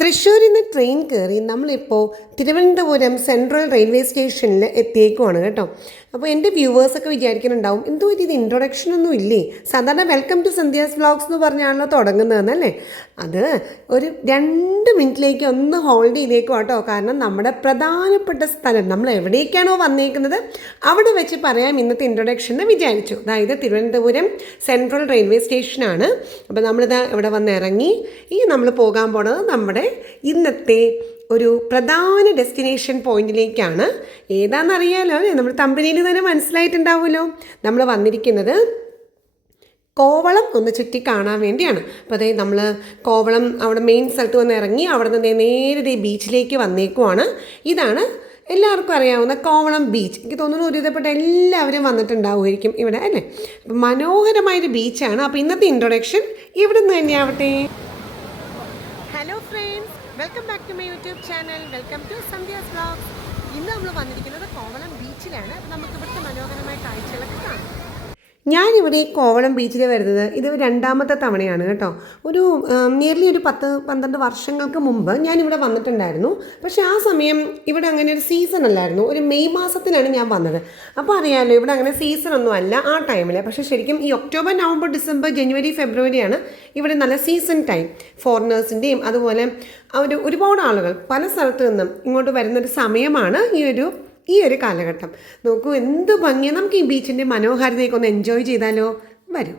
തൃശ്ശൂരിൽ നിന്ന് ട്രെയിൻ കയറി നമ്മളിപ്പോൾ തിരുവനന്തപുരം സെൻട്രൽ റെയിൽവേ സ്റ്റേഷനിൽ എത്തിയേക്കുവാണ് കേട്ടോ. അപ്പോൾ എൻ്റെ വ്യൂവേഴ്സൊക്കെ വിചാരിക്കുന്നുണ്ടാവും എന്തോ ഇത് ഇൻട്രൊഡക്ഷൻ ഒന്നും ഇല്ലേ, സാധാരണ വെൽക്കം ടു സന്ധ്യാസ് വ്ളോഗ്സ് എന്ന് പറഞ്ഞാണല്ലോ തുടങ്ങുന്നതെന്നല്ലേ. അത് ഒരു 2 മിനിറ്റിലേക്ക് ഒന്ന് ഹോൾഡ് ചെയ്തേക്കും കേട്ടോ. കാരണം നമ്മുടെ പ്രധാനപ്പെട്ട സ്ഥലം നമ്മൾ എവിടേക്കാണോ വന്നേക്കുന്നത് അവിടെ വെച്ച് പറയാം ഇന്നത്തെ ഇൻട്രൊഡക്ഷൻ എന്ന് വിചാരിച്ചു. അതായത് തിരുവനന്തപുരം സെൻട്രൽ റെയിൽവേ സ്റ്റേഷനാണ്. അപ്പോൾ നമ്മളിത് ഇവിടെ വന്ന് ഇറങ്ങി നമ്മൾ പോകാൻ പോണത് നമ്മുടെ ഇന്നത്തെ ഒരു പ്രധാന ഡെസ്റ്റിനേഷൻ പോയിന്റിലേക്കാണ്. ഏതാണെന്നറിയാലോ അല്ലേ, നമ്മൾ കമ്പനിയിൽ തന്നെ മനസ്സിലായിട്ടുണ്ടാവുമല്ലോ. നമ്മൾ വന്നിരിക്കുന്നത് കോവളം ഒന്ന് ചുറ്റി കാണാൻ വേണ്ടിയാണ്. അപ്പോൾ അതായത് നമ്മൾ കോവളം അവിടെ മെയിൻ സ്ഥലത്ത് വന്ന് ഇറങ്ങി അവിടെ നിന്ന് നേരെ ബീച്ചിലേക്ക് വന്നേക്കുവാണ്. ഇതാണ് എല്ലാവർക്കും അറിയാവുന്ന കോവളം ബീച്ച്. എനിക്ക് തോന്നുന്നു ഒരുവിധപ്പെട്ട എല്ലാവരും വന്നിട്ടുണ്ടാവുമായിരിക്കും ഇവിടെ അല്ലേ. അപ്പം മനോഹരമായൊരു ബീച്ചാണ്. അപ്പോൾ ഇന്നത്തെ ഇൻട്രൊഡക്ഷൻ ഇവിടെ നിന്ന് തന്നെയാവട്ടെ. Hello friends, welcome back to my YouTube channel. Welcome to Sandhya's vlogs. ഇന്ന് നമ്മൾ വന്നിരിക്കുന്നത് കോവളം ബീച്ചിലാണ്. നമുക്ക് ഇവിടുത്തെ മനോഹരമായ കാഴ്ചകളൊക്കെ കാണാം. ഞാനിവിടെ കോവളം ബീച്ചിൽ വരുന്നത് ഇത് 2ാമത്തെ തവണയാണ് കേട്ടോ. ഒരു നിയർലി ഒരു 10-12 വർഷങ്ങൾക്ക് മുമ്പ് ഞാനിവിടെ വന്നിട്ടുണ്ടായിരുന്നു. പക്ഷേ ആ സമയം ഇവിടെ അങ്ങനെ ഒരു സീസൺ അല്ലായിരുന്നു. ഒരു മെയ് മാസത്തിലാണ് ഞാൻ വന്നത്. അപ്പോൾ അറിയാമല്ലോ ഇവിടെ അങ്ങനെ സീസണൊന്നും അല്ല ആ ടൈമിൽ. പക്ഷേ ശരിക്കും ഈ ഒക്ടോബർ, നവംബർ, ഡിസംബർ, ജനുവരി, ഫെബ്രുവരിയാണ് ഇവിടെ നല്ല സീസൺ ടൈം. ഫോറിനേഴ്സിൻ്റെയും അതുപോലെ ഒരുപാട് ആളുകൾ പല സ്ഥലത്തു നിന്നും ഇങ്ങോട്ട് വരുന്നൊരു സമയമാണ് ഈ ഒരു കാലഘട്ടം. നോക്കൂ എന്ത് ഭംഗിയാണ്. നമുക്ക് ഈ ബീച്ചിൻ്റെ മനോഹാരിതയൊക്കെ ഒന്ന് എൻജോയ് ചെയ്താലോ? വരൂ.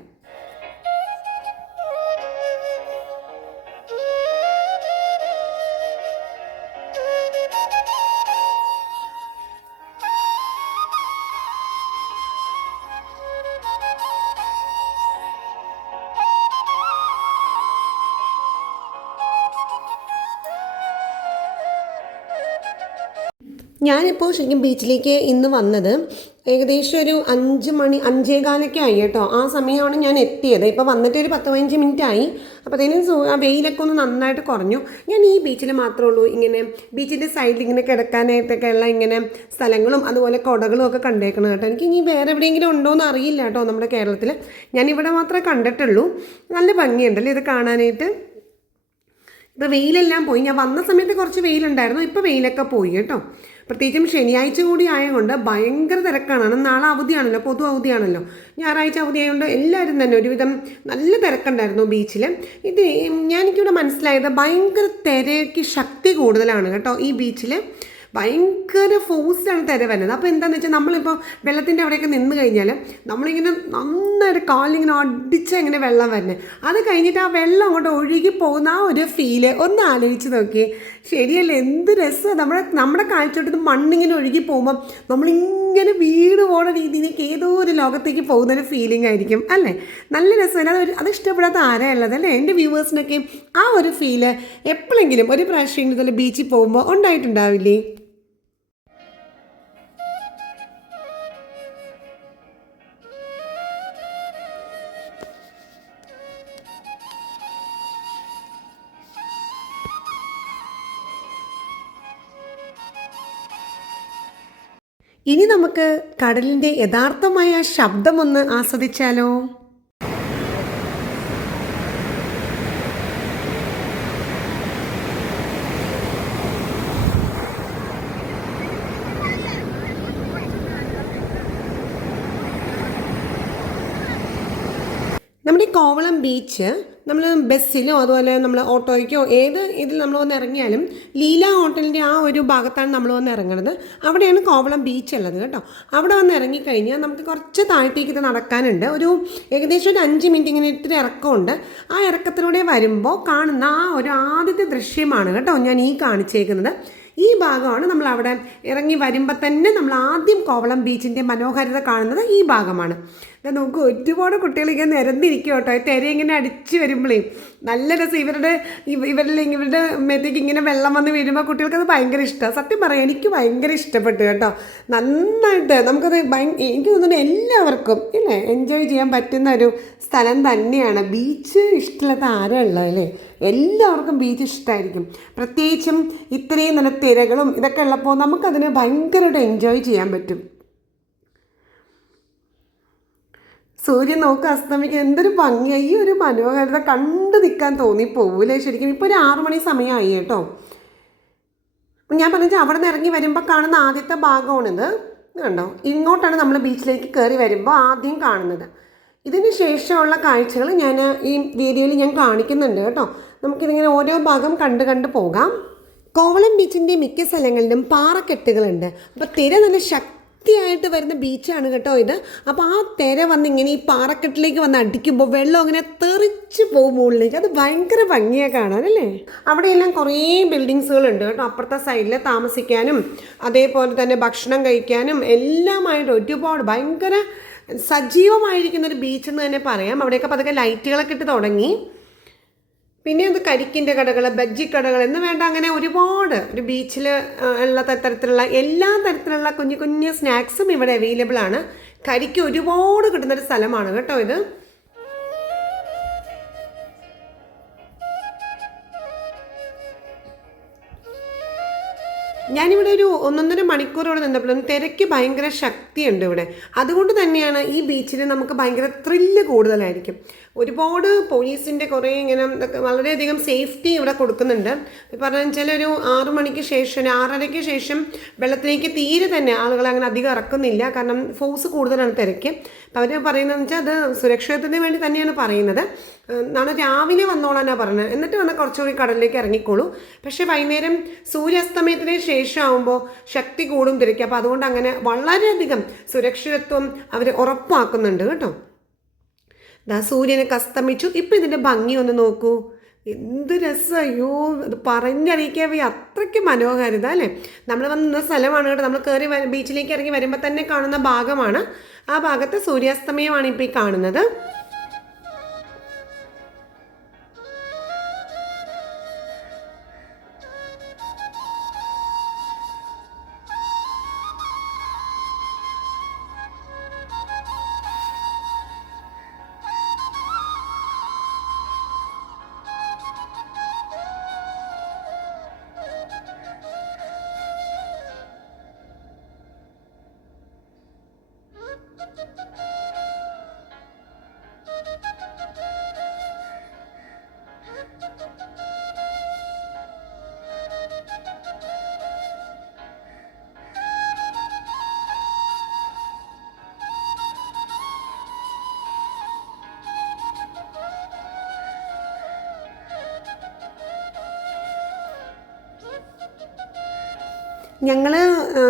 ഞാനിപ്പോൾ ശരിക്കും ബീച്ചിലേക്ക് ഇന്ന് വന്നത് ഏകദേശം ഒരു 5 മണി 5:15 ആയി കേട്ടോ. ആ സമയമാണ് ഞാൻ എത്തിയത്. ഇപ്പോൾ വന്നിട്ട് ഒരു 10-15 മിനിറ്റ് ആയി. അപ്പോഴത്തേനും ആ വെയിലൊക്കെ ഒന്ന് നന്നായിട്ട് കുറഞ്ഞു. ഞാൻ ഈ ബീച്ചിൽ മാത്രമേ ഉള്ളൂ ഇങ്ങനെ ബീച്ചിൻ്റെ സൈഡിൽ ഇങ്ങനെ കിടക്കാനായിട്ടൊക്കെ ഉള്ള ഇങ്ങനെ സ്ഥലങ്ങളും അതുപോലെ കുടകളും ഒക്കെ കണ്ടേക്കണം കേട്ടോ. എനിക്ക് ഇനി വേറെ എവിടെയെങ്കിലും ഉണ്ടോ എന്ന് അറിയില്ല കേട്ടോ. നമ്മുടെ കേരളത്തിൽ ഞാനിവിടെ മാത്രമേ കണ്ടിട്ടുള്ളൂ. നല്ല ഭംഗിയുണ്ടല്ലോ ഇത് കാണാനായിട്ട്. ഇപ്പോൾ വെയിലെല്ലാം പോയി. ഞാൻ വന്ന സമയത്ത് കുറച്ച് വെയിലുണ്ടായിരുന്നു. ഇപ്പോൾ വെയിലൊക്കെ പോയി കേട്ടോ. പ്രത്യേകിച്ചും ശനിയാഴ്ച കൂടി ആയതുകൊണ്ട് ഭയങ്കര തിരക്കാണ്. നാളെ അവധിയാണല്ലോ, പൊതു അവധിയാണല്ലോ. ഞായറാഴ്ച അവധിയായതുകൊണ്ട് എല്ലാവരും തന്നെ ഒരുവിധം നല്ല തിരക്കുണ്ടായിരുന്നു ബീച്ചിൽ. എനിക്കിവിടെ മനസ്സിലായത് ഭയങ്കര തിരക്ക് ശക്തി കൂടുതലാണ് കേട്ടോ. ഈ ബീച്ചിൽ ഭയങ്കര ഫോഴ്സാണ് തിര വരുന്നത്. അപ്പോൾ എന്താണെന്ന് വെച്ചാൽ നമ്മളിപ്പോൾ വെള്ളത്തിൻ്റെ അവിടെയൊക്കെ നിന്ന് കഴിഞ്ഞാൽ നമ്മളിങ്ങനെ നന്നായിട്ട് കാലിങ്ങനെ അടിച്ച് ഇങ്ങനെ വെള്ളം വരുന്നത്. അത് കഴിഞ്ഞിട്ട് ആ വെള്ളം അങ്ങോട്ട് ഒഴുകി പോകുന്ന ആ ഒരു ഫീല് ഒന്ന് ആലോചിച്ച് നോക്കിയേ. ശരിയല്ലേ, എന്ത് രസമാണ്. നമ്മുടെ കാഴ്ചയോട്ട് മണ്ണിങ്ങനെ ഒഴുകി പോകുമ്പം നമ്മളിങ്ങനെ വീട് പോണ രീതിയിലേക്ക് ഏതോ ഒരു ലോകത്തേക്ക് പോകുന്നൊരു ഫീലിംഗ് ആയിരിക്കും അല്ലേ. നല്ല രസമാണ്. അത് ഇഷ്ടപ്പെടാത്ത ആരാ ഉള്ളത് അല്ലേ. എൻ്റെ വ്യൂവേഴ്സിനൊക്കെ ആ ഒരു ഫീല് എപ്പോഴെങ്കിലും ഒരു പ്രാവശ്യം ഇതുപോലെ ബീച്ചിൽ പോകുമ്പോൾ ഉണ്ടായിട്ടുണ്ടാവില്ലേ? ഇനി നമുക്ക് കടലിൻ്റെ യഥാർത്ഥമായ ശബ്ദമൊന്ന് ആസ്വദിച്ചാലോ? നമ്മുടെ ഈ കോവളം ബീച്ച് നമ്മൾ ബസ്സിലോ അതുപോലെ നമ്മൾ ഓട്ടോയ്ക്കോ ഏത് ഇതിൽ നമ്മൾ വന്ന് ഇറങ്ങിയാലും ലീല ഹോട്ടലിൻ്റെ ആ ഒരു ഭാഗത്താണ് നമ്മൾ വന്ന് ഇറങ്ങുന്നത്. അവിടെയാണ് കോവളം ബീച്ച് ഉള്ളത് കേട്ടോ. അവിടെ വന്ന് ഇറങ്ങിക്കഴിഞ്ഞാൽ നമുക്ക് കുറച്ച് താഴത്തേക്ക് ഇത് നടക്കാനുണ്ട്. ഏകദേശം ഒരു 5 മിനിറ്റ് ഇങ്ങനെ ഇത്തിരി ഇറക്കമുണ്ട്. ആ ഇറക്കത്തിലൂടെ വരുമ്പോൾ കാണുന്ന ആ ഒരു ആദ്യത്തെ ദൃശ്യമാണ് കേട്ടോ ഞാൻ ഈ കാണിച്ചേക്കുന്നത്. ഈ ഭാഗമാണ് നമ്മൾ അവിടെ ഇറങ്ങി വരുമ്പോൾ തന്നെ നമ്മൾ ആദ്യം കോവളം ബീച്ചിൻ്റെ മനോഹാരിത കാണുന്നത് ഈ ഭാഗമാണ്. നോക്കൂ, ഒരുപാട് കുട്ടികളിങ്ങനെ നിരന്നിരിക്കും കേട്ടോ. തിര ഇങ്ങനെ അടിച്ച് വരുമ്പോഴേ നല്ല രസം. ഇവരുടെ മേത്തേക്ക് ഇങ്ങനെ വെള്ളം വന്ന് വീഴുമ്പോൾ കുട്ടികൾക്കത് ഭയങ്കര ഇഷ്ടമാണ്. സത്യം പറയാം, എനിക്ക് ഭയങ്കര ഇഷ്ടപ്പെട്ടു കേട്ടോ. നന്നായിട്ട് നമുക്കത് എനിക്ക് തോന്നുന്നു എല്ലാവർക്കും ഇല്ലേ എൻജോയ് ചെയ്യാൻ പറ്റുന്ന ഒരു സ്ഥലം തന്നെയാണ്. ബീച്ച് ഇഷ്ടമില്ലാത്ത ആരാ ഉള്ളത് അല്ലേ. എല്ലാവർക്കും ബീച്ച് ഇഷ്ടമായിരിക്കും. പ്രത്യേകിച്ചും ഇത്രയും നല്ല തിരകളും ഇതൊക്കെ ഉള്ളപ്പോൾ നമുക്കതിനെ ഭയങ്കരമായിട്ട് എൻജോയ് ചെയ്യാൻ പറ്റും. സൂര്യൻ നോക്ക് അസ്തമിക്കാൻ എന്തൊരു ഭംഗിയായി, ഈ ഒരു മനോഹാരിത കണ്ടു നിൽക്കാൻ തോന്നിപ്പോകൂലേ ശരിക്കും. ഇപ്പോൾ ഒരു 6 മണി സമയമായി കേട്ടോ. ഞാൻ പറഞ്ഞാൽ അവിടെ നിന്ന് ഇറങ്ങി വരുമ്പോൾ കാണുന്ന ആദ്യത്തെ ഭാഗമാണിത്. കണ്ടോ, ഇങ്ങോട്ടാണ് നമ്മൾ ബീച്ചിലേക്ക് കയറി വരുമ്പോൾ ആദ്യം കാണുന്നത്. ഇതിന് ശേഷമുള്ള കാഴ്ചകൾ ഞാൻ ഈ വീഡിയോയിൽ ഞാൻ കാണിക്കുന്നുണ്ട് കേട്ടോ. നമുക്കിതിങ്ങനെ ഓരോ ഭാഗം കണ്ട് കണ്ട് പോകാം. കോവളം ബീച്ചിൻ്റെ മിക്ക സ്ഥലങ്ങളിലും പാറക്കെട്ടുകളുണ്ട്. അപ്പോൾ തിര നല്ല ശക്തിയായിട്ട് വരുന്ന ബീച്ചാണ് കേട്ടോ ഇത്. അപ്പോൾ ആ തിര വന്ന് ഇങ്ങനെ ഈ പാറക്കെട്ടിലേക്ക് വന്ന് അടിക്കുമ്പോൾ വെള്ളം അങ്ങനെ തെറിച്ച് പോകും മുകളിലേക്ക്. അത് ഭയങ്കര ഭംഗിയാണ് കാണാനല്ലേ. അവിടെയെല്ലാം കുറേ ബിൽഡിങ്സുകളുണ്ട് കേട്ടോ. അപ്പുറത്തെ സൈഡിൽ താമസിക്കാനും അതേപോലെ തന്നെ ഭക്ഷണം കഴിക്കാനും എല്ലാമായിട്ട് ഒരുപാട് ഭയങ്കര സജീവമായിരിക്കുന്നൊരു ബീച്ചെന്ന് തന്നെ പറയാം. അവിടെയൊക്കെ പതുക്കെ ലൈറ്റുകളൊക്കെ ഇട്ട് തുടങ്ങി. പിന്നെ അത് കരിക്കിൻ്റെ കടകൾ, ബജ്ജി കടകൾ എന്ന് വേണ്ട അങ്ങനെ ഒരുപാട് ഒരു ബീച്ചിൽ ഉള്ള തരത്തിലുള്ള എല്ലാ തരത്തിലുള്ള കുഞ്ഞു കുഞ്ഞു സ്നാക്സും ഇവിടെ അവൈലബിൾ ആണ്. കരിക്ക് ഒരുപാട് കിട്ടുന്നൊരു സ്ഥലമാണ് കേട്ടോ ഇത്. ഞാനിവിടെ ഒരു 1.5 മണിക്കൂറോടെ നിന്നപ്പോഴും തിരക്ക് ഭയങ്കര ശക്തിയുണ്ട് ഇവിടെ. അതുകൊണ്ട് തന്നെയാണ് ഈ ബീച്ചിൽ നമുക്ക് ഭയങ്കര ത്രില്ല് കൂടുതലായിരിക്കും. ഒരുപാട് പോലീസിൻ്റെ കുറേ ഇങ്ങനെ വളരെയധികം സേഫ്റ്റി ഇവിടെ കൊടുക്കുന്നുണ്ട്. പറഞ്ഞു വെച്ചാൽ ഒരു 6 മണിക്ക് ശേഷം 6:30ക്ക് ശേഷം വെള്ളത്തിലേക്ക് തീരെ തന്നെ ആളുകൾ അങ്ങനെ അധികം ഇറക്കുന്നില്ല. കാരണം ഫോഴ്സ് കൂടുതലാണ് തിരക്ക്. അപ്പോൾ അവർ പറയുന്നതെന്ന് വെച്ചാൽ അത് സുരക്ഷിതത്വത്തിന് വേണ്ടി തന്നെയാണ് പറയുന്നത്. നാളെ രാവിലെ വന്നോളാനാണ് പറഞ്ഞത്. എന്നിട്ട് വന്നാൽ കുറച്ചുകൂടി കടലിലേക്ക് ഇറങ്ങിക്കോളൂ. പക്ഷേ വൈകുന്നേരം സൂര്യാസ്തമയത്തിന് ശേഷമാകുമ്പോൾ ശക്തി കൂടും തിരക്ക്. അപ്പോൾ അതുകൊണ്ട് അങ്ങനെ വളരെയധികം സുരക്ഷിതത്വം അവർ ഉറപ്പാക്കുന്നുണ്ട് കേട്ടോ. സൂര്യനൊക്കെ അസ്തമിച്ചു. ഇപ്പം ഇതിൻ്റെ ഭംഗി ഒന്ന് നോക്കൂ, എന്ത് രസം. അയ്യോ, അത് പറഞ്ഞറിയിക്കാൻ അത്രയ്ക്ക് മനോഹാരിത അല്ലേ. നമ്മൾ വന്ന സ്ഥലമാണ് കേട്ടോ. നമ്മൾ കയറി ബീച്ചിലേക്ക് ഇറങ്ങി വരുമ്പോൾ തന്നെ കാണുന്ന ഭാഗമാണ്. ആ ഭാഗത്ത് സൂര്യാസ്തമയമാണ് ഇപ്പോൾ ഈ കാണുന്നത്. ഞങ്ങൾ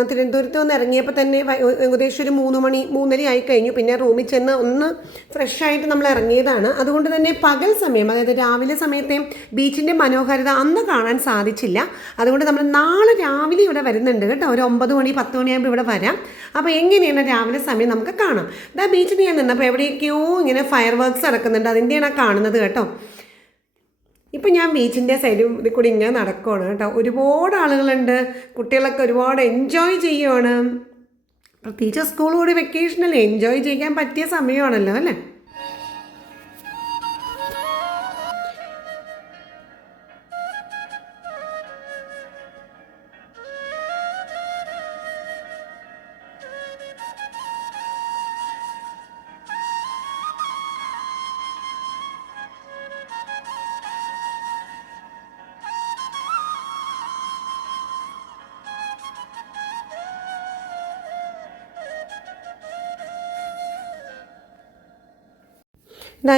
തിരുവനന്തപുരത്ത് വന്ന് ഇറങ്ങിയപ്പോൾ തന്നെ ഏകദേശം ഒരു 3 മണി 3:30 ആയി കഴിഞ്ഞു. പിന്നെ റൂമിൽ ചെന്ന് ഒന്ന് ഫ്രഷായിട്ട് നമ്മൾ ഇറങ്ങിയതാണ്. അതുകൊണ്ട് തന്നെ പകൽ സമയം, അതായത് രാവിലെ സമയത്തെ ബീച്ചിൻ്റെ മനോഹാരിത അന്ന് കാണാൻ സാധിച്ചില്ല. അതുകൊണ്ട് നമ്മൾ നാളെ രാവിലെ ഇവിടെ വരുന്നുണ്ട് കേട്ടോ. ഒരു 9 മണി 10 മണിയാകുമ്പോൾ ഇവിടെ വരാം. അപ്പോൾ എങ്ങനെയാണ് രാവിലെ സമയം നമുക്ക് കാണാം. ഇതാ ബീച്ചിൽ ഞാൻ നിന്നപ്പോൾ എവിടെയൊക്കെയോ ഇങ്ങനെ ഫയർ വർക്ക്സ് നടക്കുന്നുണ്ട്. അതിൻ്റെയാണ് കാണുന്നത് കേട്ടോ. ഇപ്പം ഞാൻ ബീച്ചിൻ്റെ സൈഡിൽ ഇതിൽ കൂടി ഇങ്ങനെ നടക്കുകയാണ് കേട്ടോ. ഒരുപാട് ആളുകളുണ്ട്, കുട്ടികളൊക്കെ ഒരുപാട് എൻജോയ് ചെയ്യുവാണ്. പ്രത്യേകിച്ച് സ്കൂൾ കൂടി വെക്കേഷനല്ലേ, എൻജോയ് ചെയ്യാൻ പറ്റിയ സമയമാണല്ലോ അല്ലേ.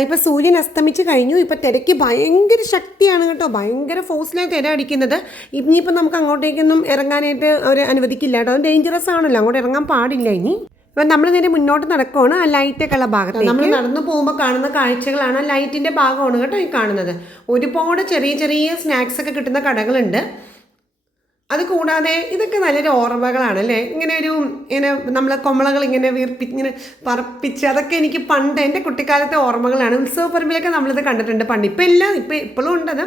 ഇപ്പോൾ സൂര്യൻ അസ്തമിച്ച് കഴിഞ്ഞു. ഇപ്പോൾ തിരക്ക് ഭയങ്കര ശക്തിയാണ് കേട്ടോ. ഭയങ്കര ഫോഴ്സിലാണ് തിര അടിക്കുന്നത്. ഇനിയിപ്പോൾ നമുക്ക് അങ്ങോട്ടേക്കൊന്നും ഇറങ്ങാനായിട്ട് അവർ അനുവദിക്കില്ല കേട്ടോ. അത് ഡേഞ്ചറസ് ആണല്ലോ, അങ്ങോട്ട് ഇറങ്ങാൻ പാടില്ല. ഇനി അപ്പം നമ്മൾ നേരെ മുന്നോട്ട് നടക്കുകയാണ്. ആ ലൈറ്റൊക്കെ ഉള്ള ഭാഗത്ത് നമ്മൾ നടന്നു പോകുമ്പോൾ കാണുന്ന കാഴ്ചകളാണ്. ലൈറ്റിൻ്റെ ഭാഗമാണ് കേട്ടോ ഈ കാണുന്നത്. ഒരുപാട് ചെറിയ ചെറിയ സ്നാക്സ് ഒക്കെ കിട്ടുന്ന കടകളുണ്ട്. അത് കൂടാതെ ഇതൊക്കെ നല്ലൊരു ഓർമ്മകളാണ് അല്ലേ. ഇങ്ങനെ നമ്മൾ കൊമളകൾ ഇങ്ങനെ ഇങ്ങനെ പറപ്പിച്ച്, അതൊക്കെ എനിക്ക് പണ്ട് എൻ്റെ കുട്ടിക്കാലത്തെ ഓർമ്മകളാണ്. ഉത്സവപ്പറമ്പിലൊക്കെ നമ്മളിത് കണ്ടിട്ടുണ്ട് പണ്ട്. ഇപ്പോഴും ഉണ്ടത്.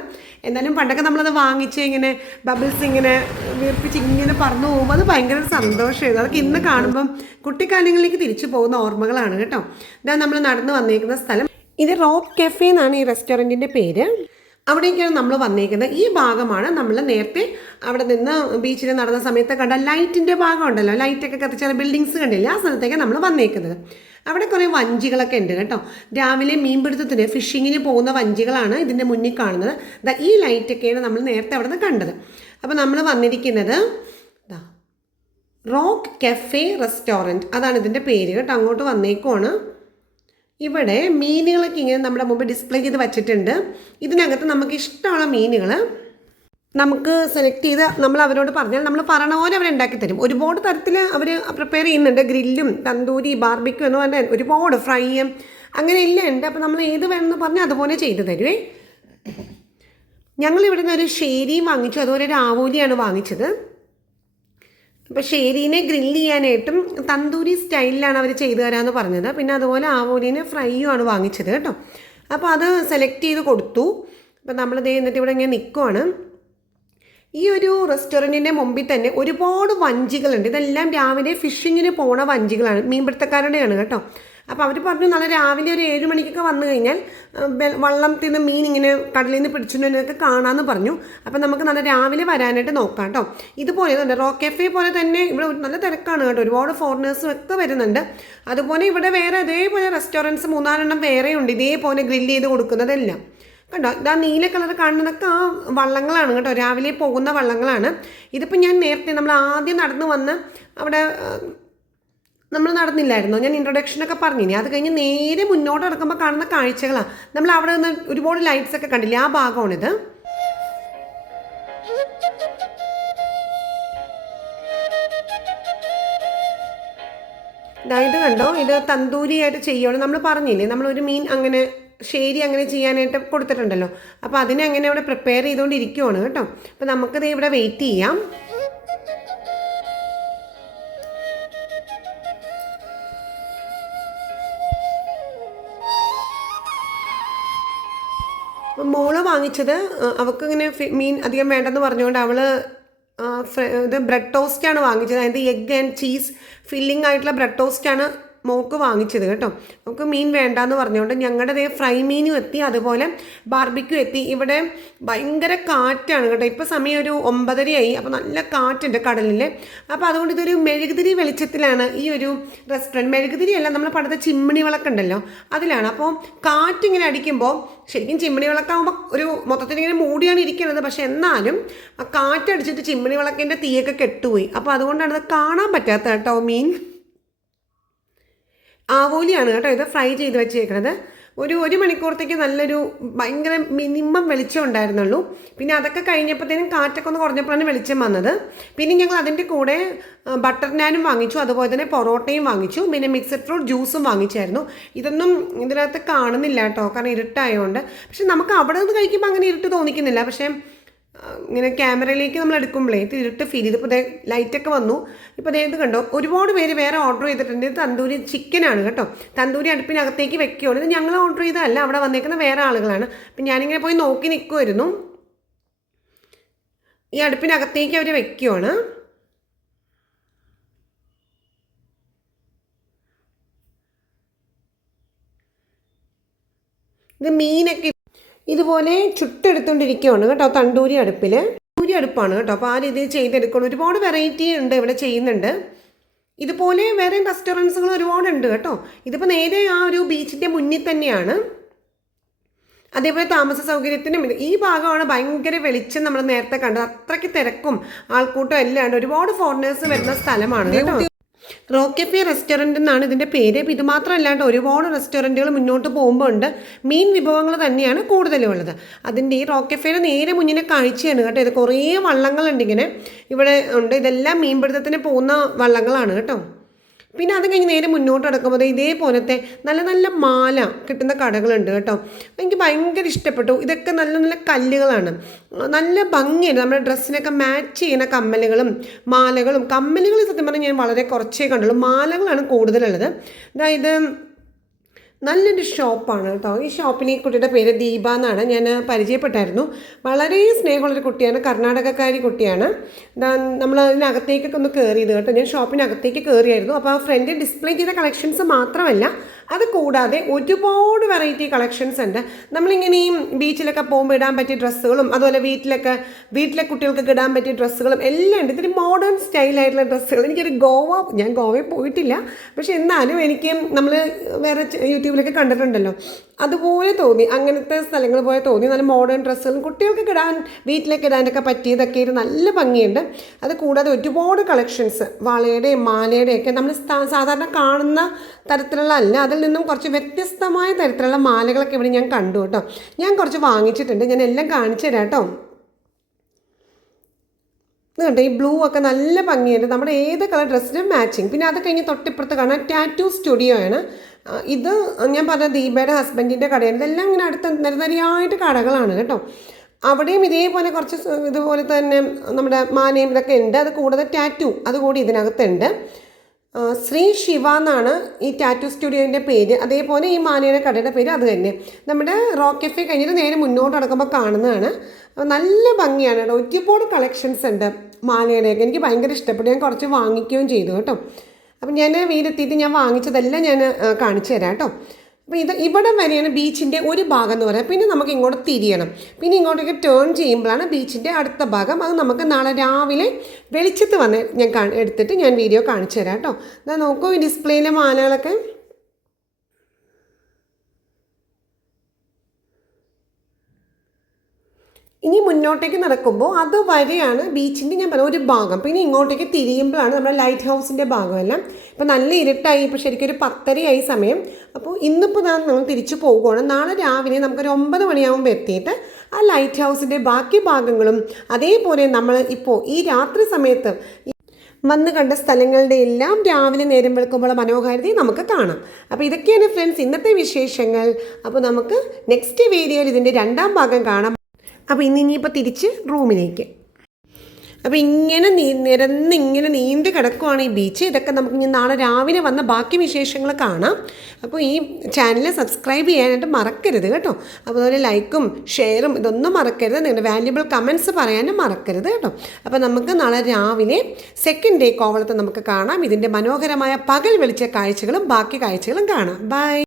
എന്നാലും പണ്ടൊക്കെ നമ്മളത് വാങ്ങിച്ച് ഇങ്ങനെ ബബിൾസ് ഇങ്ങനെ വീർപ്പിച്ച് ഇങ്ങനെ പറന്നു പോകുമ്പോൾ അത് ഭയങ്കര സന്തോഷമായിരുന്നു. അതൊക്കെ ഇന്ന് കാണുമ്പം കുട്ടിക്കാലങ്ങളിലേക്ക് തിരിച്ചു പോകുന്ന ഓർമ്മകളാണ് കേട്ടോ. ഇതാ നമ്മൾ നടന്നു വന്നിരിക്കുന്ന സ്ഥലം. ഇത് റോക്ക് കഫേ എന്നാണ് ഈ റെസ്റ്റോറൻറ്റിൻ്റെ പേര്. അവിടേക്കാണ് നമ്മൾ വന്നേക്കുന്നത്. ഈ ഭാഗമാണ് നമ്മൾ നേരത്തെ അവിടെ നിന്ന് ബീച്ചിൽ നടന്ന സമയത്ത് കണ്ട ലൈറ്റിൻ്റെ ഭാഗം ഉണ്ടല്ലോ, ലൈറ്റൊക്കെ കത്തിച്ച ബിൽഡിങ്സ് കണ്ടില്ലേ, ആ സ്ഥലത്തേക്ക് നമ്മൾ വന്നേക്കുന്നത്. അവിടെ കുറേ വഞ്ചികളൊക്കെ ഉണ്ട് കേട്ടോ. രാവിലെ മീൻപിടുത്തത്തിന് ഫിഷിങ്ങിന് പോകുന്ന വഞ്ചികളാണ് ഇതിൻ്റെ മുന്നിൽ കാണുന്നത്. ഈ ലൈറ്റൊക്കെയാണ് നമ്മൾ നേരത്തെ അവിടെ നിന്ന് കണ്ടത്. അപ്പോൾ നമ്മൾ വന്നിരിക്കുന്നത് റോക്ക് കഫേ റെസ്റ്റോറൻറ്റ്, അതാണ് ഇതിൻ്റെ പേര് കേട്ടോ. അങ്ങോട്ട് വന്നേക്കുവാണ്. ഇവിടെ മീനുകളൊക്കെ ഇങ്ങനെ നമ്മുടെ മുമ്പ് ഡിസ്പ്ലേ ചെയ്ത് വച്ചിട്ടുണ്ട്. ഇതിനകത്ത് നമുക്ക് ഇഷ്ടമുള്ള മീനുകൾ നമുക്ക് സെലക്ട് ചെയ്ത് നമ്മൾ അവരോട് പറഞ്ഞാൽ നമ്മൾ പറയണ പോലെ അവർ ഉണ്ടാക്കി തരും. ഒരുപാട് തരത്തിൽ അവർ പ്രിപ്പയർ ചെയ്യുന്നുണ്ട്. ഗ്രില്ലും തന്തൂരി ബാർബിക്യൂ എന്ന് പറഞ്ഞാൽ ഒരുപാട് ഫ്രൈയും അങ്ങനെ എല്ലാം ഉണ്ട്. അപ്പോൾ നമ്മൾ ഏത് വേണമെന്ന് പറഞ്ഞാൽ അതുപോലെ ചെയ്തു തരുവേ. ഞങ്ങളിവിടെ നിന്ന് ഒരു ഷേരിയും വാങ്ങിച്ചു, അതുപോലെ ഒരു ആവോലിയാണ് വാങ്ങിച്ചത്. അപ്പോൾ ഷേരീനെ ഗ്രില്ല് ചെയ്യാനായിട്ടും തന്തൂരി സ്റ്റൈലിലാണ് അവർ ചെയ്തു തരാമെന്ന് പറഞ്ഞത്. പിന്നെ അതുപോലെ ആവോലിനെ ഫ്രൈയും ആണ് വാങ്ങിച്ചത് കേട്ടോ. അപ്പോൾ അത് സെലക്ട് ചെയ്ത് കൊടുത്തു. അപ്പോൾ നമ്മളിത് എന്നിട്ട് ഇവിടെ ഇങ്ങനെ നിൽക്കുവാണ്. ഈ ഒരു റെസ്റ്റോറൻറ്റിൻ്റെ മുമ്പിൽ തന്നെ ഒരുപാട് വഞ്ചികളുണ്ട്. ഇതെല്ലാം രാവിലെ ഫിഷിങ്ങിന് പോണ വഞ്ചികളാണ്, മീൻപിടുത്തക്കാരുടെയാണ് കേട്ടോ. അപ്പോൾ അവർ പറഞ്ഞു നാളെ രാവിലെ ഒരു 7 മണിക്കൊക്കെ വന്നു കഴിഞ്ഞാൽ വള്ളത്തിൽ നിന്ന് മീൻ ഇങ്ങനെ കടലിൽ നിന്ന് പിടിച്ചിട്ടുണ്ടെന്നൊക്കെ കാണാമെന്ന് പറഞ്ഞു. അപ്പോൾ നമുക്ക് നല്ല രാവിലെ വരാനായിട്ട് നോക്കാം കേട്ടോ. ഇതുപോലെ തന്നെ റോക്ക് കഫേ പോലെ തന്നെ ഇവിടെ നല്ല തിരക്കാണ് കേട്ടോ. ഒരുപാട് ഫോറിനേഴ്സും ഒക്കെ വരുന്നുണ്ട്. അതുപോലെ ഇവിടെ വേറെ ഇതേപോലെ റെസ്റ്റോറൻറ്റ്സ് 3-4 വേറെയുണ്ട് ഇതേപോലെ ഗ്രില്ല് ചെയ്ത് കൊടുക്കുന്നതെല്ലാം കണ്ടോ. ഇതാ നീല കളർ കാണുന്നതൊക്കെ ആ വള്ളങ്ങളാണ് കേട്ടോ, രാവിലെ പോകുന്ന വള്ളങ്ങളാണ്. ഇതിപ്പോൾ ഞാൻ നേരത്തെ നമ്മൾ ആദ്യം നടന്നു വന്ന് അവിടെ നമ്മൾ നടന്നില്ലായിരുന്നോ, ഞാൻ ഇൻട്രൊഡക്ഷനൊക്കെ പറഞ്ഞിനി. അത് കഴിഞ്ഞ് നേരെ മുന്നോട്ട് നടക്കുമ്പോൾ കാണുന്ന കാഴ്ചകളാണ്. നമ്മൾ അവിടെ നിന്ന് ഒരുപാട് ലൈറ്റ്സ് ഒക്കെ കണ്ടില്ലേ, ആ ഭാഗമാണിത്. ഇത് കണ്ടോ, ഇത് തന്തൂരിയായിട്ട് ചെയ്യുകയാണ്. നമ്മൾ പറഞ്ഞില്ലേ നമ്മളൊരു മീൻ അങ്ങനെ ഷേരി അങ്ങനെ ചെയ്യാനായിട്ട് കൊടുത്തിട്ടുണ്ടല്ലോ. അപ്പോൾ അതിനെ അങ്ങനെ അവിടെ പ്രിപ്പയർ ചെയ്തുകൊണ്ടിരിക്കുവാണ് കേട്ടോ. അപ്പോൾ നമുക്കത് ഇവിടെ വെയിറ്റ് ചെയ്യാം. മോള് വാങ്ങിച്ചത് അവൾക്കിങ്ങനെ മീൻ അധികം വേണ്ടെന്ന് പറഞ്ഞുകൊണ്ട് അവൾ ഇത് ബ്രെഡ് ടോസ്റ്റാണ് വാങ്ങിച്ചത്. അതായത് എഗ് ആൻഡ് ചീസ് ഫില്ലിംഗ് ആയിട്ടുള്ള ബ്രെഡ് ടോസ്റ്റാണ് മോൾക്ക് വാങ്ങിച്ചത് കേട്ടോ. നമുക്ക് മീൻ വേണ്ടാന്ന് പറഞ്ഞുകൊണ്ട് ഞങ്ങളുടെ ഫ്രൈ മീനും എത്തി, അതുപോലെ ബാർബിക്യൂ എത്തി. ഇവിടെ ഭയങ്കര കാറ്റാണ് കേട്ടോ. ഇപ്പോൾ സമയം ഒരു 9:30 അപ്പോൾ നല്ല കാറ്റുണ്ട് കടലിൽ. അപ്പോൾ അതുകൊണ്ട് ഇതൊരു മെഴുകുതിരി വെളിച്ചത്തിലാണ് ഈ ഒരു റെസ്റ്റോറൻറ്റ്. മെഴുകുതിരി അല്ല, നമ്മൾ പണ്ടത്തെ ചിമ്മിണി വിളക്കുണ്ടല്ലോ അതിലാണ്. അപ്പോൾ കാറ്റിങ്ങനെ അടിക്കുമ്പോൾ ശരിക്കും ചിമ്മിണി വിളക്കാകുമ്പോൾ ഒരു മൊത്തത്തിലിങ്ങനെ മൂടിയാണ് ഇരിക്കുന്നത്. പക്ഷെ എന്നാലും ആ കാറ്റടിച്ചിട്ട് ചിമ്മിണി വിളക്കിൻ്റെ തീയൊക്കെ കെട്ടുപോയി. അപ്പോൾ അതുകൊണ്ടാണ് ഇത് കാണാൻ പറ്റാത്ത കേട്ടോ മീൻ. ആവോലിയാണ് കേട്ടോ ഇത് ഫ്രൈ ചെയ്ത് വെച്ചേക്കുന്നത്. ഒരു മണിക്കൂറത്തേക്ക് നല്ലൊരു ഭയങ്കര മിനിമം വെളിച്ചം ഉണ്ടായിരുന്നുള്ളൂ. പിന്നെ അതൊക്കെ കഴിഞ്ഞപ്പോഴത്തേനും കാറ്റൊക്കെ ഒന്ന് കുറഞ്ഞപ്പോഴാണ് വെളിച്ചം വന്നത്. പിന്നെ ഞങ്ങൾ അതിൻ്റെ കൂടെ ബട്ടർ നാനും വാങ്ങിച്ചു, അതുപോലെ തന്നെ പൊറോട്ടയും വാങ്ങിച്ചു, പിന്നെ മിക്സഡ് ഫ്രൂട്ട് ജ്യൂസും വാങ്ങിച്ചായിരുന്നു. ഇതൊന്നും ഇതിനകത്ത് കാണുന്നില്ല കേട്ടോ, കാരണം ഇരുട്ടായതുകൊണ്ട്. പക്ഷെ നമുക്ക് അവിടെ നിന്ന് കഴിക്കുമ്പോൾ അങ്ങനെ ഇരുട്ട് തോന്നിക്കുന്നില്ല. പക്ഷേ ഇങ്ങനെ ക്യാമറയിലേക്ക് നമ്മൾ എടുക്കുമ്പോഴേ ഇരുട്ട് ഫീൽ ചെയ്ത്. ഇപ്പോൾ ലൈറ്റൊക്കെ വന്നു. ഇപ്പോൾ ഇത് കണ്ടോ, ഒരുപാട് പേര് വേറെ ഓർഡർ ചെയ്തിട്ടുണ്ട്. ഇത് തന്തൂരി ചിക്കനാണ് കേട്ടോ. തന്തൂരി അടുപ്പിനകത്തേക്ക് വെക്കുകയാണ്. ഇത് ഞങ്ങൾ ഓർഡർ ചെയ്തതല്ല, അവിടെ വന്നേക്കുന്ന വേറെ ആളുകളാണ്. അപ്പം ഞാനിങ്ങനെ പോയി നോക്കി നിൽക്കുമായിരുന്നു. ഈ അടുപ്പിനകത്തേക്ക് അവർ വെക്കുകയാണ്. ഇത് മീനൊക്കെ ഇതുപോലെ ചുട്ടെടുത്തുകൊണ്ടിരിക്കുകയാണ് കേട്ടോ തണ്ടൂരി അടുപ്പിൽ. തണ്ടൂരി അടുപ്പാണ് കേട്ടോ. അപ്പോൾ ആ രീതിയിൽ ചെയ്തെടുക്കണം. ഒരുപാട് വെറൈറ്റി ഉണ്ട് ഇവിടെ ചെയ്യുന്നുണ്ട്. ഇതുപോലെ വേറെ റെസ്റ്റോറൻറ്റ്സുകൾ ഒരുപാടുണ്ട് കേട്ടോ. ഇതിപ്പോൾ നേരെ ആ ഒരു ബീച്ചിൻ്റെ മുന്നിൽ തന്നെയാണ്. അതേപോലെ താമസ സൗകര്യത്തിനും ഈ ഭാഗമാണ് ഭയങ്കര വെളിച്ചം. നമ്മൾ നേരത്തെ കണ്ടത് അത്രയ്ക്ക് തിരക്കും ആൾക്കൂട്ടം എല്ലാം ഉണ്ട്. ഒരുപാട് ഫോറിനേഴ്സ് വരുന്ന സ്ഥലമാണ് കേട്ടോ. റോക്ക് കഫേ റെസ്റ്റോറൻറ്റ് എന്നാണ് ഇതിൻ്റെ പേര്. ഇത് മാത്രമല്ലാണ്ട് ഒരുപാട് റെസ്റ്റോറൻറ്റുകൾ മുന്നോട്ട് പോകുമ്പോൾ ഉണ്ട്. മീൻ വിഭവങ്ങൾ തന്നെയാണ് കൂടുതലും ഉള്ളത്. അതിൻ്റെ ഈ റോക്ക് കഫേയുടെ നേരെ മുന്നിലെ കാഴ്ചയാണ് കേട്ടോ. ഇത് കുറേ വള്ളങ്ങളുണ്ട് ഇങ്ങനെ ഇവിടെ ഉണ്ട്. ഇതെല്ലാം മീൻപിടുത്തത്തിന് പോകുന്ന വള്ളങ്ങളാണ് കേട്ടോ. പിന്നെ അത് കഴിഞ്ഞ് നേരെ മുന്നോട്ട് നടക്കുമ്പോൾ ഇതേപോലത്തെ നല്ല നല്ല മാല കിട്ടുന്ന കടകളുണ്ട് കേട്ടോ. എനിക്ക് ഭയങ്കര ഇഷ്ടപ്പെട്ടു. ഇതൊക്കെ നല്ല നല്ല കല്ലുകളാണ്, നല്ല ഭംഗിയാണ്. നമ്മുടെ ഡ്രസ്സിനൊക്കെ മാച്ച് ചെയ്യുന്ന കമ്മലുകളും മാലകളും. കമ്മലുകൾ സത്യം പറഞ്ഞാൽ ഞാൻ വളരെ കുറച്ചേ കണ്ടുള്ളൂ, മാലകളാണ് കൂടുതലുള്ളത്. അതായത് നല്ലൊരു ഷോപ്പാണ് കേട്ടോ. ഈ ഷോപ്പിൽ ഈ കുട്ടിയുടെ പേര് ദീപ എന്നാണ്. ഞാൻ പരിചയപ്പെട്ടായിരുന്നു. വളരെ സ്നേഹമുള്ളൊരു കുട്ടിയാണ്, കർണാടകക്കാരി കുട്ടിയാണ്. നമ്മൾ അതിനകത്തേക്കൊക്കെ ഒന്ന് കയറിയത് കേട്ടോ. ഞാൻ ഷോപ്പിനകത്തേക്ക് കയറിയായിരുന്നു. അപ്പോൾ ആ ഫ്രണ്ട് ഡിസ്പ്ലേ ചെയ്ത കളക്ഷൻസ് മാത്രമല്ല അത് കൂടാതെ ഒരുപാട് വെറൈറ്റി കളക്ഷൻസ് ഉണ്ട്. നമ്മളിങ്ങനെ ഈ ബീച്ചിലൊക്കെ പോകുമ്പോൾ ഇടാൻ പറ്റിയ ഡ്രസ്സുകളും അതുപോലെ വീട്ടിലെ കുട്ടികൾക്കൊക്കെ ഇടാൻ പറ്റിയ ഡ്രസ്സുകളും എല്ലാം ഉണ്ട്. ഇത്തിരി മോഡേൺ സ്റ്റൈലായിട്ടുള്ള ഡ്രസ്സുകൾ. ഞാൻ ഗോവയിൽ പോയിട്ടില്ല, പക്ഷെ എന്നാലും എനിക്ക് നമ്മൾ വേറെ യൂട്യൂബിലൊക്കെ കണ്ടിട്ടുണ്ടല്ലോ, അതുപോലെ തോന്നി. അങ്ങനത്തെ സ്ഥലങ്ങൾ പോലെ തോന്നി. നല്ല മോഡേൺ ഡ്രസ്സുകളും കുട്ടികൾക്ക് ഇടാൻ വീട്ടിലേക്ക് ഇടാനൊക്കെ പറ്റിയതൊക്കെ നല്ല ഭംഗിയുണ്ട്. അത് കൂടാതെ ഒരുപാട് കളക്ഷൻസ് വളയുടെയും മാലയുടെയൊക്കെ നമ്മൾ സാധാരണ കാണുന്ന തരത്തിലുള്ള അല്ല, അതിൽ നിന്നും കുറച്ച് വ്യത്യസ്തമായ തരത്തിലുള്ള മാലകളൊക്കെ ഇവിടെ ഞാൻ കണ്ടു കേട്ടോ. ഞാൻ കുറച്ച് വാങ്ങിച്ചിട്ടുണ്ട്, ഞാൻ എല്ലാം കാണിച്ചു തരാം കേട്ടോ. ഇത് കണ്ടോ, ഈ ബ്ലൂ ഒക്കെ നല്ല ഭംഗിയുണ്ട്, നമ്മുടെ ഏത് കളർ ഡ്രസ്സിനും മാച്ചിങ്. പിന്നെ അത് കഴിഞ്ഞ് തൊട്ടിപ്പുറത്ത് കാണാൻ ടാറ്റു സ്റ്റുഡിയോ ആണ്. ഇത് ഞാൻ പറഞ്ഞ ദീപയുടെ ഹസ്ബൻഡിൻ്റെ കടയാണ്. ഇതെല്ലാം ഇങ്ങനെ അടുത്ത് നിരനിരയായിട്ട് കടകളാണ് കേട്ടോ. അവിടെയും ഇതേപോലെ കുറച്ച് ഇതുപോലെ തന്നെ നമ്മുടെ മാലയും ഇതൊക്കെ ഉണ്ട്. അത് കൂടാതെ ടാറ്റു അതുകൂടി ഇതിനകത്തുണ്ട്. ശ്രീ ശിവ എന്നാണ് ഈ ടാറ്റു സ്റ്റുഡിയോൻ്റെ പേര്. അതേപോലെ ഈ മാലയുടെ കടയുടെ പേര് അത് തന്നെ. നമ്മുടെ റോക്ക് കഫേ കഴിഞ്ഞിട്ട് നേരെ മുന്നോട്ട് നടക്കുമ്പോൾ കാണുന്നതാണ്. നല്ല ഭംഗിയാണ് കേട്ടോ. ഒരുപാട് കളക്ഷൻസ് ഉണ്ട് മാലയുടെയൊക്കെ. എനിക്ക് ഭയങ്കര ഇഷ്ടപ്പെട്ടു. ഞാൻ കുറച്ച് വാങ്ങിക്കുകയും ചെയ്തു കേട്ടോ. അപ്പം ഞാൻ വീടെത്തിയിട്ട് ഞാൻ വാങ്ങിച്ചതെല്ലാം ഞാൻ കാണിച്ചു തരാം കേട്ടോ. അപ്പോൾ ഇവിടെ വരെയാണ് ബീച്ചിൻ്റെ ഒരു ഭാഗം എന്ന് പറയുന്നത്. പിന്നെ നമുക്ക് ഇങ്ങോട്ട് തിരിയണം. പിന്നെ ഇങ്ങോട്ടേക്ക് ടേൺ ചെയ്യുമ്പോഴാണ് ബീച്ചിൻ്റെ അടുത്ത ഭാഗം. അത് നമുക്ക് നാളെ രാവിലെ വെളിച്ചത്ത് വന്ന് ഞാൻ എടുത്തിട്ട് ഞാൻ വീഡിയോ കാണിച്ചു തരാം കേട്ടോ. അതാ നോക്കൂ, ഈ ഡിസ്പ്ലേയിലെ മാലകളൊക്കെ. ഇനി മുന്നോട്ടേക്ക് നടക്കുമ്പോൾ അതുവരെയാണ് ബീച്ചിൻ്റെ ഞാൻ പറഞ്ഞ ഒരു ഭാഗം. പിന്നെ ഇങ്ങോട്ടേക്ക് തിരിയുമ്പോഴാണ് നമ്മുടെ ലൈറ്റ് ഹൗസിൻ്റെ ഭാഗമെല്ലാം. ഇപ്പോൾ നല്ല ഇരുട്ടായി, ഇപ്പോൾ ശരിക്കും ഒരു 10:30 സമയം. അപ്പോൾ ഇന്നിപ്പോൾ നമ്മൾ തിരിച്ചു പോകുകയാണ്. നാളെ രാവിലെ നമുക്കൊരു 9 മണിയാകുമ്പോൾ എത്തിയിട്ട് ആ ലൈറ്റ് ഹൗസിൻ്റെ ബാക്കി ഭാഗങ്ങളും അതേപോലെ നമ്മൾ ഇപ്പോൾ ഈ രാത്രി സമയത്ത് വന്ന് കണ്ട സ്ഥലങ്ങളുടെ എല്ലാം രാവിലെ നേരം വെളുക്കുമ്പോൾ മനോഹാരിത നമുക്ക് കാണാം. അപ്പോൾ ഇതൊക്കെയാണ് ഫ്രണ്ട്സ് ഇന്നത്തെ വിശേഷങ്ങൾ. അപ്പോൾ നമുക്ക് നെക്സ്റ്റ് വീഡിയോയിൽ ഇതിൻ്റെ 2ാം ഭാഗം കാണാം. അപ്പോൾ ഇനിയിപ്പോൾ തിരിച്ച് റൂമിലേക്ക്. അപ്പോൾ ഇങ്ങനെ നിരന്നിങ്ങനെ നീണ്ടു കിടക്കുവാണ് ഈ ബീച്ച്. ഇതൊക്കെ നമുക്ക് ഇനി നാളെ രാവിലെ വന്ന ബാക്കി വിശേഷങ്ങൾ കാണാം. അപ്പോൾ ഈ ചാനൽ സബ്സ്ക്രൈബ് ചെയ്യാനായിട്ട് മറക്കരുത് കേട്ടോ. അതുപോലെ ലൈക്കും ഷെയറും ഇതൊന്നും മറക്കരുത്. നിങ്ങളുടെ വാല്യുബിൾ കമൻറ്റ്സ് പറയാനും മറക്കരുത് കേട്ടോ. അപ്പോൾ നമുക്ക് നാളെ രാവിലെ 2nd ഡേ കോവളത്ത് നമുക്ക് കാണാം. ഇതിൻ്റെ മനോഹരമായ പകൽ വെളിച്ച കാഴ്ചകളും ബാക്കി കാഴ്ചകളും കാണാം. ബൈ.